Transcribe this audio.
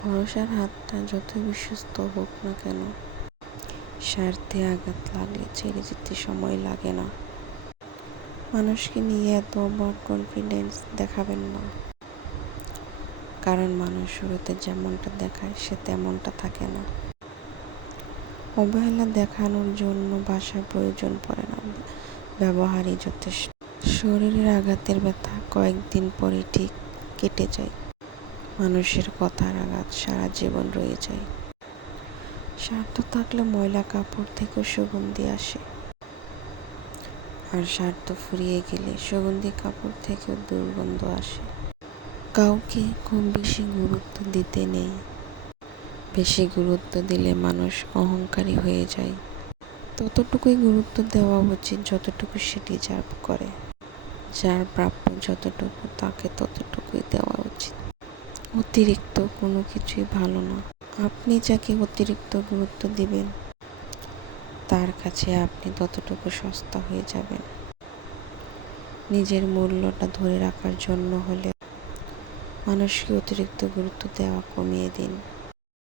ভরসার হাতটা যত বিশ্বস্ত হোক না কেন, স্বার্থে আঘাত লাগলে ছেড়ে যেতে সময় লাগে না। মানুষকে নিয়ে এত ওভার কনফিডেন্স দেখাবেন না, কারণ মানুষ শুরুতে যেমনটা দেখায় সে তেমনটা থাকে না। অবহেলা দেখানোর জন্য ভাষার প্রয়োজন পড়ে না, ব্যবহারই যথেষ্ট। শরীরের আঘাতের ব্যথা কয়েকদিন পরে ঠিক কেটে যায়, মানুষের কথার আঘাত সারা জীবন রয়ে যায়। স্বার্থ থাকলে ময়লা কাপড় থেকেও সুগন্ধি আসে, আর স্বার্থ ফুরিয়ে গেলে সুগন্ধি কাপড় থেকেও দুর্গন্ধ আসে। কাউকে খুব বেশি গুরুত্ব দিতে নেই, বেশি গুরুত্ব দিলে মানুষ অহংকারী হয়ে যায়। ততটুকুই গুরুত্ব দেওয়া উচিত যতটুকু সে ডিজার্ভ করে। যার প্রাপ্য যতটুকু তাকে ততটুকুই দেওয়া উচিত। অতিরিক্ত কোনো কিছুই ভালো না। আপনি যাকে অতিরিক্ত গুরুত্ব দিবেন তার কাছে আপনি ততটুকু সস্তা হয়ে যাবেন। নিজের মূল্যটা ধরে রাখার জন্য হলে মানুষকে অতিরিক্ত গুরুত্ব দেওয়া কমিয়ে দিন।